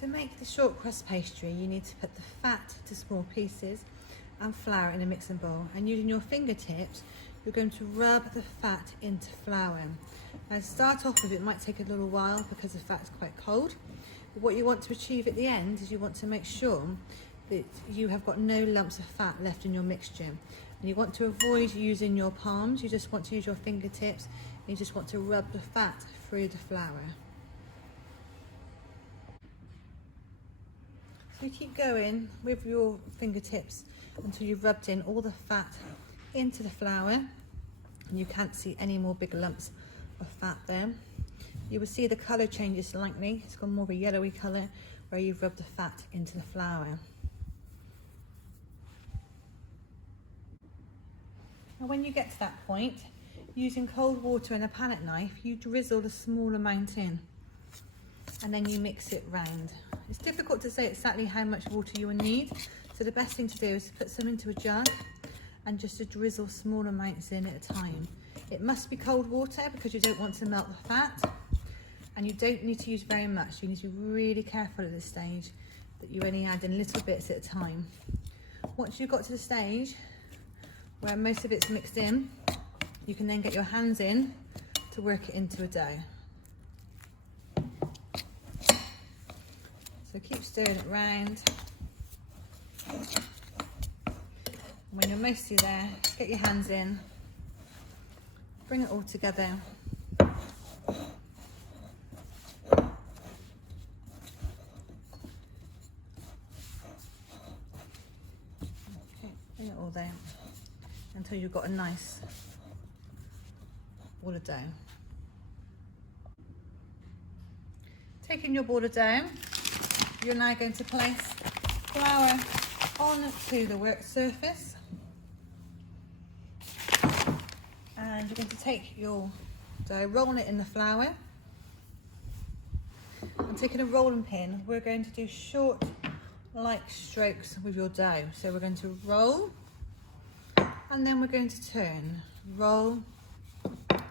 To make the short crust pastry, you need to put the fat to small pieces and flour in a mixing bowl, and using your fingertips you're going to rub the fat into flour. Now, to start off with, it might take a little while because the fat's quite cold, but what you want to achieve at the end is you want to make sure that you have got no lumps of fat left in your mixture, and you want to avoid using your palms. You just want to use your fingertips, and you just want to rub the fat through the flour. So you keep going with your fingertips until you've rubbed in all the fat into the flour, and you can't see any more big lumps of fat there. You will see the colour changes slightly. It's got more of a yellowy colour where you've rubbed the fat into the flour. Now when you get to that point, using cold water and a palette knife, you drizzle a small amount in, and then you mix it round. It's difficult to say exactly how much water you will need, so the best thing to do is to put some into a jug and just to drizzle small amounts in at a time. It must be cold water because you don't want to melt the fat, and you don't need to use very much. You need to be really careful at this stage that you only add in little bits at a time. Once you've got to the stage where most of it's mixed in, you can then get your hands in to work it into a dough. So keep stirring it round. When you're mostly there, get your hands in, bring it all together. Okay, bring it all there until you've got a nice ball of dough. Taking your ball of dough, you're now going to place flour onto the work surface, and you're going to take your dough, roll it in the flour, and taking a rolling pin, we're going to do short light strokes with your dough. So we're going to roll, and then we're going to turn, roll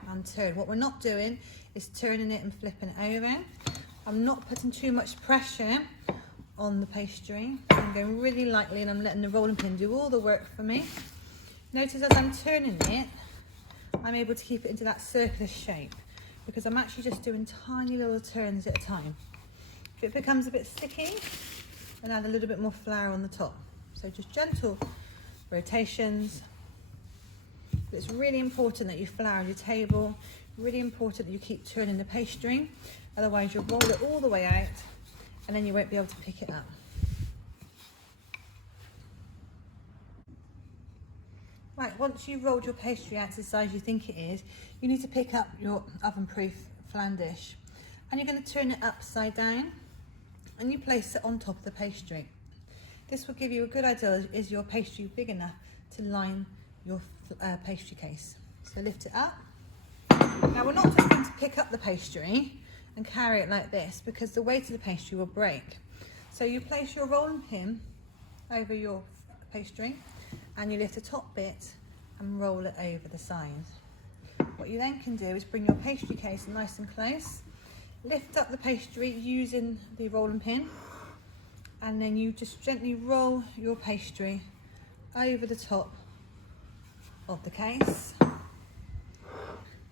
and turn. What we're not doing is turning it and flipping it over. I'm not putting too much pressure on the pastry. I'm going really lightly, and I'm letting the rolling pin do all the work for me. Notice as I'm turning it, I'm able to keep it into that circular shape because I'm actually just doing tiny little turns at a time. If it becomes a bit sticky, then add a little bit more flour on the top. So just gentle rotations. But it's really important that you flour your table, really important that you keep turning the pastry, otherwise you'll roll it all the way out and then you won't be able to pick it up. Right, once you've rolled your pastry out to the size you think it is, you need to pick up your oven-proof flan dish, and you're going to turn it upside down and you place it on top of the pastry. This will give you a good idea, is your pastry big enough to line your pastry case. So lift it up. Now we're not just going to pick up the pastry and carry it like this because the weight of the pastry will break. So you place your rolling pin over your pastry and you lift the top bit and roll it over the side. What you then can do is bring your pastry case nice and close, lift up the pastry using the rolling pin, and then you just gently roll your pastry over the top of the case.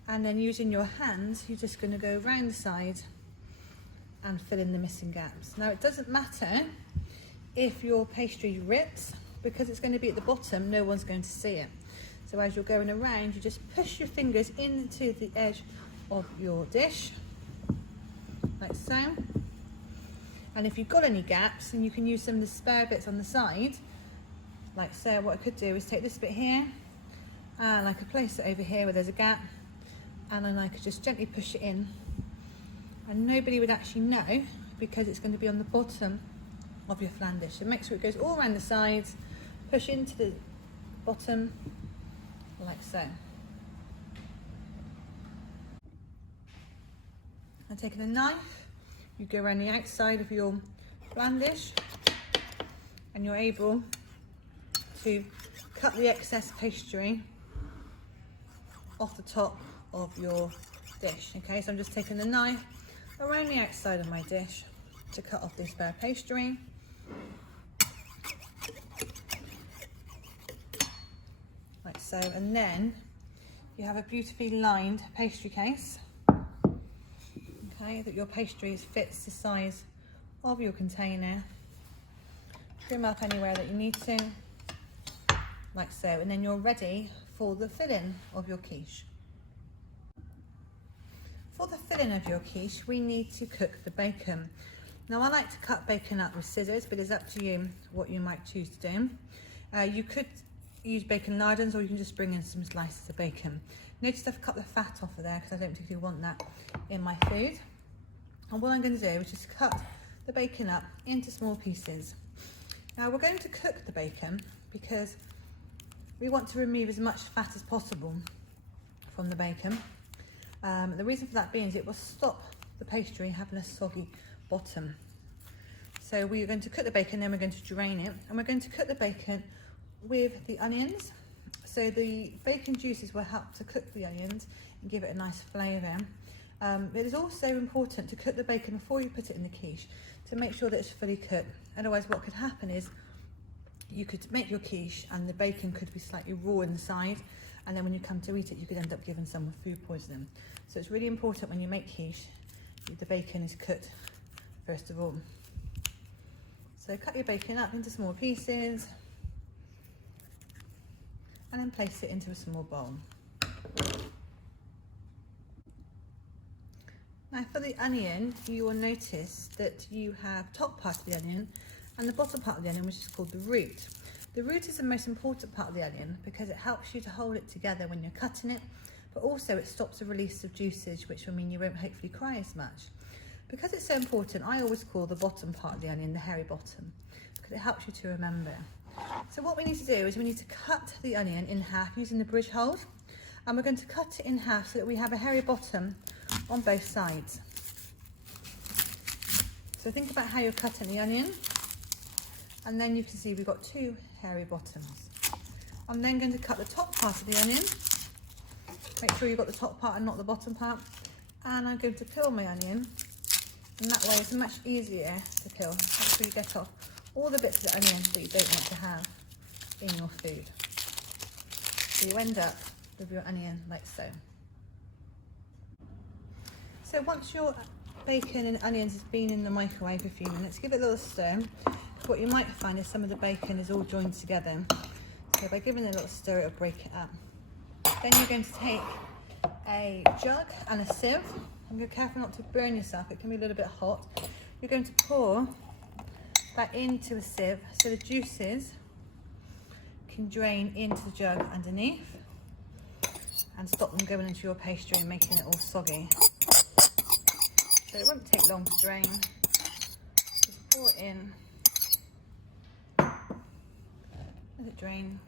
And then using your hands, you're just going to go around the side and fill in the missing gaps. Now it doesn't matter if your pastry rips because it's going to be at the bottom, no one's going to see it. So as you're going around, you just push your fingers into the edge of your dish, like so. And if you've got any gaps, then you can use some of the spare bits on the side, like so. What I could do is take this bit here, and I could place it over here where there's a gap, and then I could just gently push it in, and nobody would actually know because it's going to be on the bottom of your flan dish. So make sure it goes all around the sides, push into the bottom like so. And taking a knife, you go around the outside of your flan dish, and you're able to cut the excess pastry off the top of your dish. Okay, so I'm just taking the knife around the outside of my dish, to cut off this spare pastry. Like so, and then you have a beautifully lined pastry case. Okay, that your pastry fits the size of your container. Trim up anywhere that you need to, like so, and then you're ready for the filling of your quiche. For the filling of your quiche, we need to cook the bacon. Now, I like to cut bacon up with scissors, but it's up to you what you might choose to do. You could use bacon lardons, or you can just bring in some slices of bacon. Notice I've cut the fat off of there because I don't particularly want that in my food. And what I'm going to do is just cut the bacon up into small pieces. Now, we're going to cook the bacon because we want to remove as much fat as possible from the bacon. The reason for that being is it will stop the pastry having a soggy bottom. So we're going to cook the bacon, then we're going to drain it, and we're going to cook the bacon with the onions. So the bacon juices will help to cook the onions and give it a nice flavour. It is also important to cook the bacon before you put it in the quiche to make sure that it's fully cooked. Otherwise, what could happen is you could make your quiche and the bacon could be slightly raw inside, and then when you come to eat it, you could end up giving someone food poisoning. So it's really important when you make quiche, the bacon is cooked first of all. So cut your bacon up into small pieces and then place it into a small bowl. Now for the onion, you will notice that you have top part of the onion and the bottom part of the onion, which is called the root. The root is the most important part of the onion because it helps you to hold it together when you're cutting it, but also it stops the release of juices, which will mean you won't hopefully cry as much. Because it's so important, I always call the bottom part of the onion the hairy bottom, because it helps you to remember. So what we need to do is we need to cut the onion in half using the bridge hold, and we're going to cut it in half so that we have a hairy bottom on both sides. So think about how you're cutting the onion, and then you can see we've got two hairy bottoms. I'm then going to cut the top part of the onion. Make sure you've got the top part and not the bottom part. And I'm going to peel my onion, and that way it's much easier to peel. Make sure you get off all the bits of the onion that you don't want to have in your food. So you end up with your onion like so. So once your bacon and onions has been in the microwave for a few minutes, give it a little stir. What you might find is some of the bacon is all joined together. So by giving it a little stir, it'll break it up. Then you're going to take a jug and a sieve. And be careful not to burn yourself, it can be a little bit hot. You're going to pour that into a sieve so the juices can drain into the jug underneath and stop them going into your pastry and making it all soggy. So it won't take long to drain. Just pour it in. Let it drain,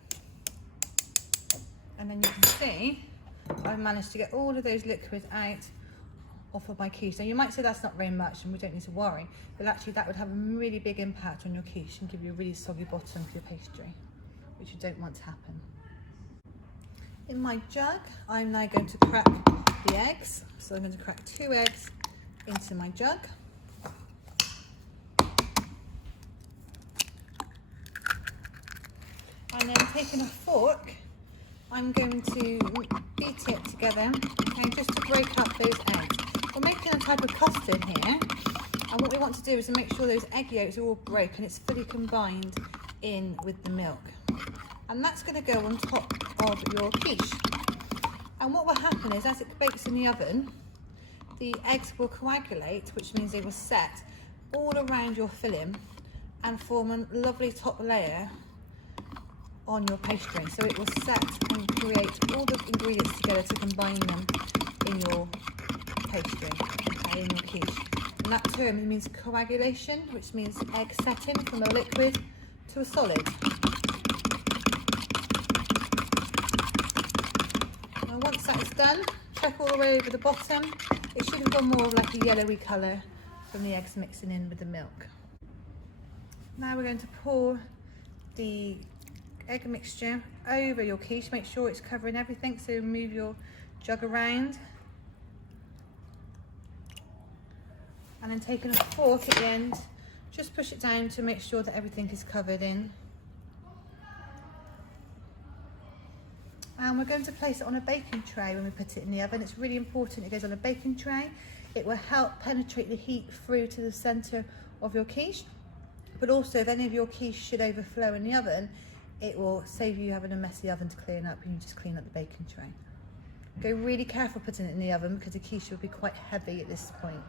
and then you can see I've managed to get all of those liquids out off of my quiche. Now you might say that's not very much and we don't need to worry, but actually that would have a really big impact on your quiche and give you a really soggy bottom for your pastry, which you don't want to happen. In my jug, I'm now going to crack the eggs. So I'm going to crack 2 eggs into my jug. And then taking a fork, I'm going to beat it together, okay, just to break up those eggs. We're making a type of custard here, and what we want to do is to make sure those egg yolks are all broke and it's fully combined in with the milk. And that's going to go on top of your quiche. And what will happen is, as it bakes in the oven, the eggs will coagulate, which means they will set all around your filling and form a lovely top layer on your pastry. So it will set and create all the ingredients together to combine them in your pastry, okay, in your quiche. And that term means coagulation, which means egg setting from a liquid to a solid. Now once that's done, check all the way over the bottom. It should have gone more of like a yellowy colour from the eggs mixing in with the milk. Now we're going to pour the egg mixture over your quiche. Make sure it's covering everything, so move your jug around. And then taking a fork at the end, just push it down to make sure that everything is covered in. And we're going to place it on a baking tray when we put it in the oven. It's really important it goes on a baking tray. It will help penetrate the heat through to the centre of your quiche. But also, if any of your quiche should overflow in the oven, it will save you having a messy oven to clean up, and you just clean up the baking tray. Go really careful putting it in the oven because the quiche will be quite heavy at this point.